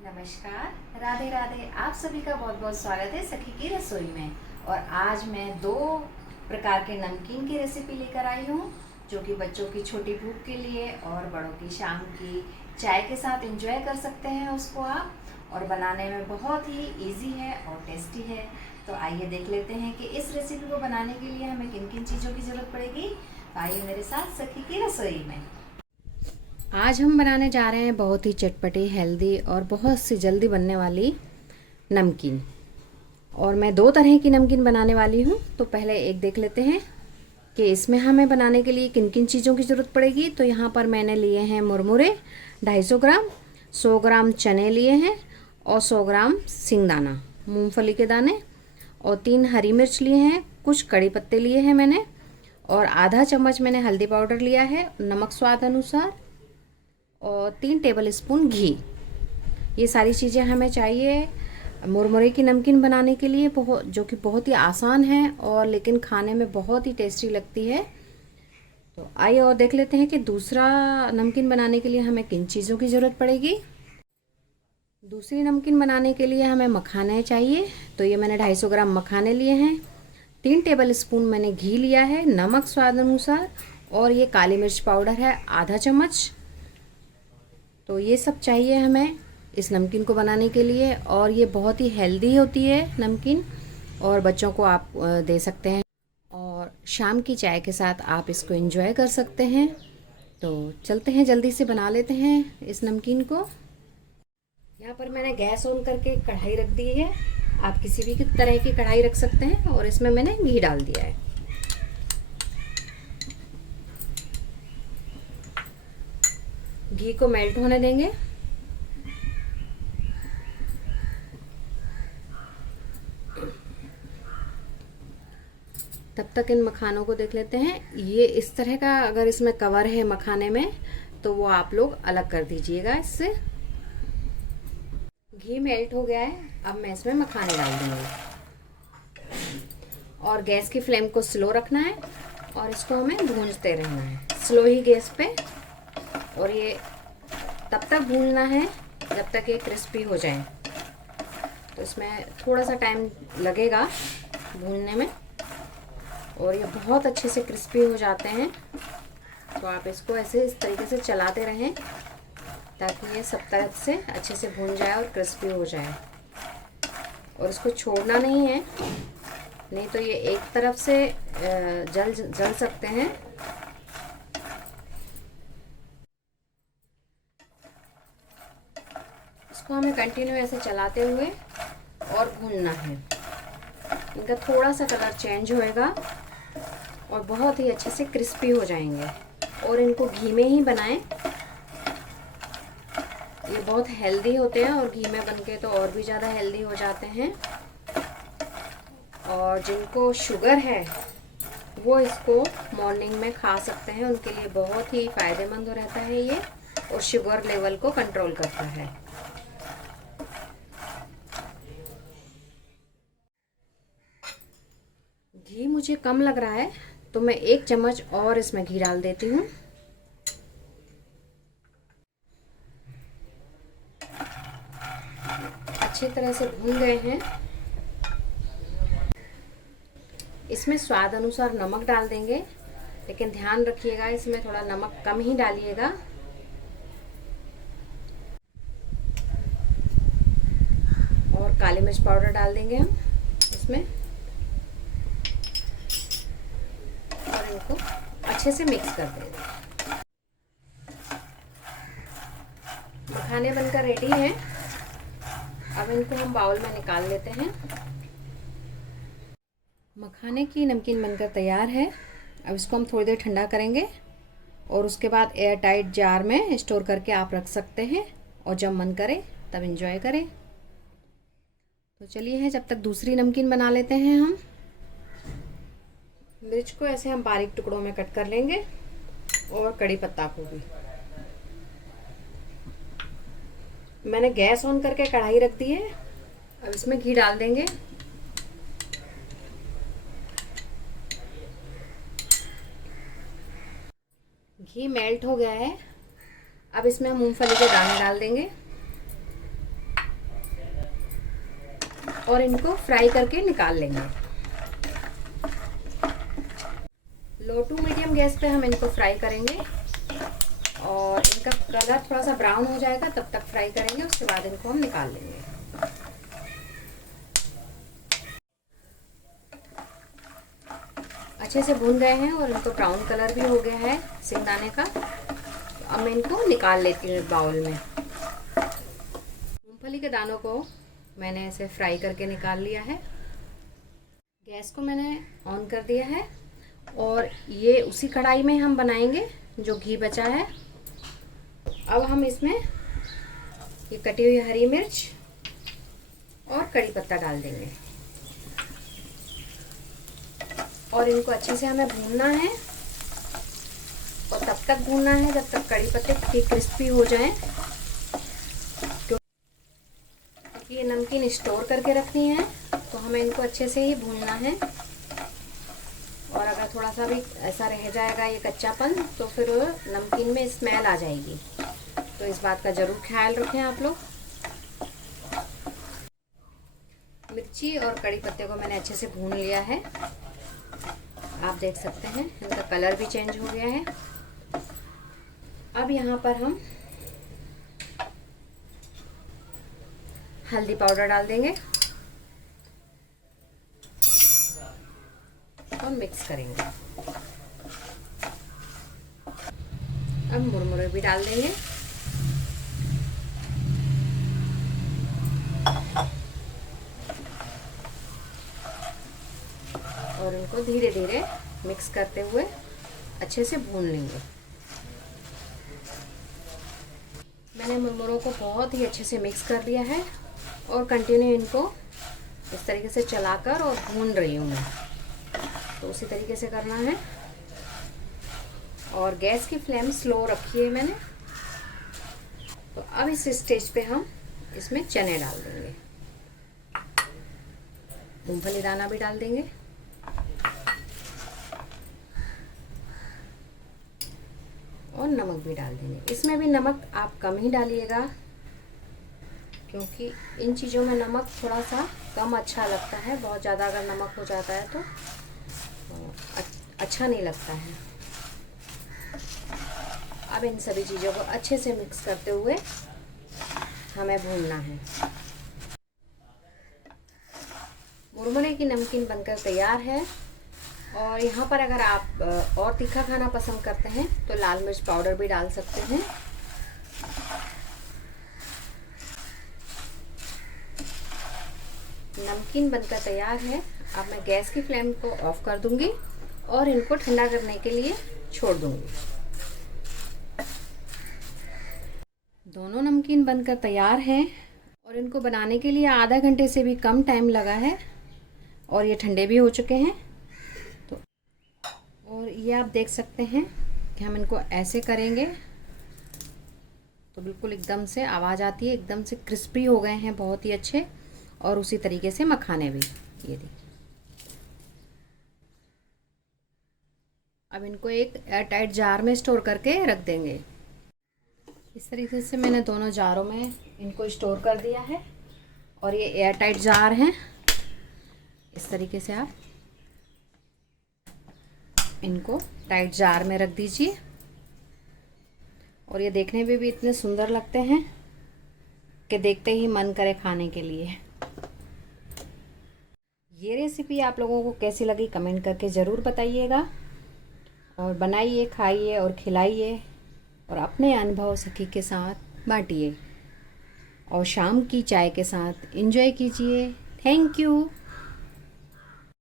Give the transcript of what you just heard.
नमस्कार, राधे राधे। आप सभी का बहुत बहुत स्वागत है सखी की रसोई में। और आज मैं दो प्रकार के नमकीन की रेसिपी लेकर आई हूँ, जो कि बच्चों की छोटी भूख के लिए और बड़ों की शाम की चाय के साथ एंजॉय कर सकते हैं उसको आप। और बनाने में बहुत ही इजी है और टेस्टी है। तो आइए देख लेते हैं कि इस रेसिपी को बनाने के लिए हमें किन किन चीज़ों की ज़रूरत पड़ेगी। तो आइए मेरे साथ सखी की रसोई में। आज हम बनाने जा रहे हैं बहुत ही चटपटी, हेल्दी और बहुत सी जल्दी बनने वाली नमकीन। और मैं दो तरह की नमकीन बनाने वाली हूँ। तो पहले एक देख लेते हैं कि इसमें हमें बनाने के लिए किन किन चीज़ों की ज़रूरत पड़ेगी। तो यहाँ पर मैंने लिए हैं मुरमुरे 250 ग्राम, 100 ग्राम चने लिए हैं और 100 ग्राम सिंगदाना मूंगफली के दाने, और 3 हरी मिर्च लिए हैं, कुछ कड़ी पत्ते लिए हैं मैंने, और आधा चम्मच मैंने हल्दी पाउडर लिया है, नमक स्वाद अनुसार, और 3 टेबल स्पून घी। ये सारी चीज़ें हमें चाहिए मुरमुरे की नमकीन बनाने के लिए, जो कि बहुत ही आसान है और लेकिन खाने में बहुत ही टेस्टी लगती है। तो आइए और देख लेते हैं कि दूसरा नमकीन बनाने के लिए हमें किन चीज़ों की ज़रूरत पड़ेगी। दूसरी नमकीन बनाने के लिए हमें मखाने चाहिए। तो ये मैंने 250 ग्राम मखाने लिए हैं, 3 टेबल स्पून मैंने घी लिया है, नमक स्वाद अनुसार, और ये काली मिर्च पाउडर है आधा चम्मच। तो ये सब चाहिए हमें इस नमकीन को बनाने के लिए। और ये बहुत ही हेल्दी होती है नमकीन, और बच्चों को आप दे सकते हैं, और शाम की चाय के साथ आप इसको एंजॉय कर सकते हैं। तो चलते हैं, जल्दी से बना लेते हैं इस नमकीन को। यहाँ पर मैंने गैस ऑन करके कढ़ाई रख दी है। आप किसी भी तरह की कढ़ाई रख सकते हैं, और इसमें मैंने घी डाल दिया है। घी को मेल्ट होने देंगे। तब तक इन मखानों को देख लेते हैं। ये इस तरह का अगर इसमें कवर है मखाने में, तो वो आप लोग अलग कर दीजिएगा इससे। घी मेल्ट हो गया है, अब मैं इसमें मखाने डाल दूंगी, और गैस की फ्लेम को स्लो रखना है, और इसको हमें भूनते रहना है स्लो ही गैस पे। और ये तब तक भूनना है जब तक ये क्रिस्पी हो जाए। तो इसमें थोड़ा सा टाइम लगेगा भूनने में, और ये बहुत अच्छे से क्रिस्पी हो जाते हैं। तो आप इसको ऐसे इस तरीके से चलाते रहें, ताकि ये सब तरफ से अच्छे से भून जाए और क्रिस्पी हो जाए। और इसको छोड़ना नहीं है, नहीं तो ये एक तरफ से जल सकते हैं। इसको हमें कंटिन्यू ऐसे चलाते हुए और भूनना है। इनका थोड़ा सा कलर चेंज होएगा और बहुत ही अच्छे से क्रिस्पी हो जाएंगे। और इनको घी में ही बनाएं, ये बहुत हेल्दी होते हैं, और घी में बनके तो और भी ज़्यादा हेल्दी हो जाते हैं। और जिनको शुगर है वो इसको मॉर्निंग में खा सकते हैं, उनके लिए बहुत ही फ़ायदेमंद रहता है ये, और शुगर लेवल को कंट्रोल करता है। घी मुझे कम लग रहा है, तो मैं 1 चम्मच और इसमें घी डाल देती हूँ। अच्छी तरह से भून गए हैं। इसमें स्वाद अनुसार नमक डाल देंगे, लेकिन ध्यान रखिएगा इसमें थोड़ा नमक कम ही डालिएगा। और काली मिर्च पाउडर डाल देंगे हम इसमें, और इनको अच्छे से मिक्स कर देंगे। मखाने बनकर रेडी हैं। अब इनको हम बाउल में निकाल लेते हैं। मखाने की नमकीन बनकर तैयार है। अब इसको हम थोड़ी देर ठंडा करेंगे, और उसके बाद एयर टाइट जार में स्टोर करके आप रख सकते हैं, और जब मन करे तब एंजॉय करें। तो चलिए है, जब तक दूसरी नमकीन बना लेते हैं हम। मिर्च को ऐसे हम बारीक टुकड़ों में कट कर लेंगे, और कड़ी पत्ता को भी। मैंने गैस ऑन करके कढ़ाई रख दी है। अब इसमें घी डाल देंगे। घी मेल्ट हो गया है। अब इसमें हम मूंगफली के दाने डाल देंगे। और इनको फ्राई करके निकाल लेंगे। लो टू मीडियम गैस पे हम इनको फ्राई करेंगे और इनका कलर थोड़ा सा ब्राउन हो जाएगा तब तक फ्राई करेंगे। उसके बाद इनको हम निकाल लेंगे। अच्छे से भून गए हैं और इनको ब्राउन कलर भी हो गया है सिंगदाने का। तो अब मैं इनको निकाल लेती हूँ बाउल में। मूंगफली के दानों को मैंने ऐसे फ्राई करके निकाल लिया है। गैस को मैंने ऑन कर दिया है और ये उसी कढ़ाई में हम बनाएंगे जो घी बचा है। अब हम इसमें ये कटी हुई हरी मिर्च और कड़ी पत्ता डाल देंगे और इनको अच्छे से हमें भूनना है और तब तक भूनना है जब तक कड़ी पत्ते क्रिस्पी हो जाएं। क्योंकि ये नमकीन स्टोर करके रखनी है तो हमें इनको अच्छे से ही भूनना है। और अगर थोड़ा सा भी ऐसा रह जाएगा ये कच्चापन तो फिर नमकीन में स्मेल आ जाएगी। तो इस बात का ज़रूर ख्याल रखें आप लोग। मिर्ची और कड़ी पत्ते को मैंने अच्छे से भून लिया है। आप देख सकते हैं इनका कलर भी चेंज हो गया है। अब यहाँ पर हम हल्दी पाउडर डाल देंगे और मिक्स करेंगे। अब मुरमुरे भी डाल देंगे और इनको धीरे धीरे मिक्स करते हुए अच्छे से भून लेंगे। मैंने मुरमुरों को बहुत ही अच्छे से मिक्स कर लिया है और कंटिन्यू इनको इस तरीके से चलाकर और भून रही हूँ मैं। तो उसी तरीके से करना है और गैस की फ्लेम स्लो रखी है मैंने। तो अब इस स्टेज पे हम इसमें चने डाल देंगे, मूंगफली दाना भी डाल देंगे और नमक भी डाल देंगे। इसमें भी नमक आप कम ही डालिएगा क्योंकि इन चीज़ों में नमक थोड़ा सा कम अच्छा लगता है। बहुत ज़्यादा अगर नमक हो जाता है तो अच्छा नहीं लगता है। अब इन सभी चीज़ों को अच्छे से मिक्स करते हुए हमें भूनना है। मुरमुरे की नमकीन बनकर तैयार है। और यहाँ पर अगर आप और तीखा खाना पसंद करते हैं तो लाल मिर्च पाउडर भी डाल सकते हैं। नमकीन बनकर तैयार है। अब मैं गैस की फ्लेम को ऑफ कर दूंगी और इनको ठंडा करने के लिए छोड़ दूंगी। दोनों नमकीन बनकर तैयार हैं और इनको बनाने के लिए आधा घंटे से भी कम टाइम लगा है और ये ठंडे भी हो चुके हैं। तो और ये आप देख सकते हैं कि हम इनको ऐसे करेंगे तो बिल्कुल एकदम से आवाज़ आती है, एकदम से क्रिस्पी हो गए हैं, बहुत ही अच्छे। और उसी तरीके से मखाने भी, ये देखिए। अब इनको एक एयर टाइट जार में स्टोर करके रख देंगे। इस तरीके से मैंने दोनों जारों में इनको स्टोर कर दिया है और ये एयर टाइट जार हैं। इस तरीके से आप इनको टाइट जार में रख दीजिए और ये देखने में भी इतने सुंदर लगते हैं कि देखते ही मन करे खाने के लिए। ये रेसिपी आप लोगों को कैसी लगी कमेंट करके ज़रूर बताइएगा और बनाइए, खाइए और खिलाइए और अपने अनुभव सखी के साथ बांटिए और शाम की चाय के साथ एंजॉय कीजिए। Thank you.